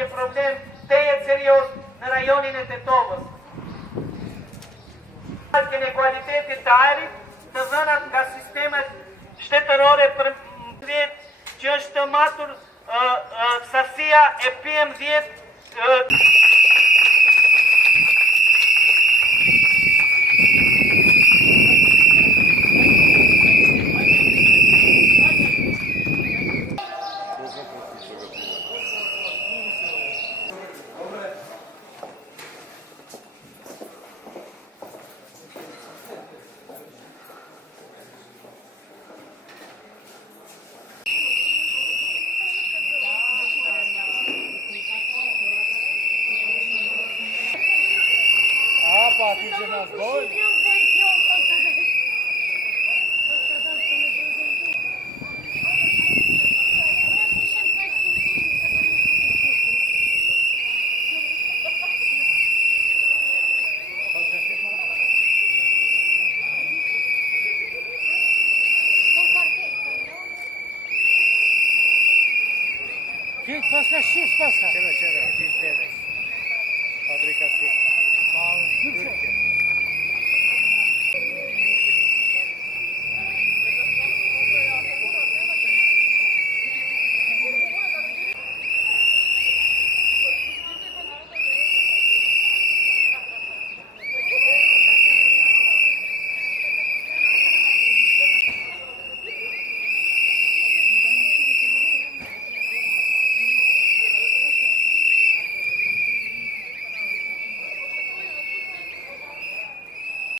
je problem teje serios na rajonine Tetovës. Ke në kualitetit të arit, të dhënat nga sistemet shtetërore për vjetë që është matur sasia e PM10 Idzie nas boi. Git başka şiş başka. Çevir, fabrikası. Türkiye.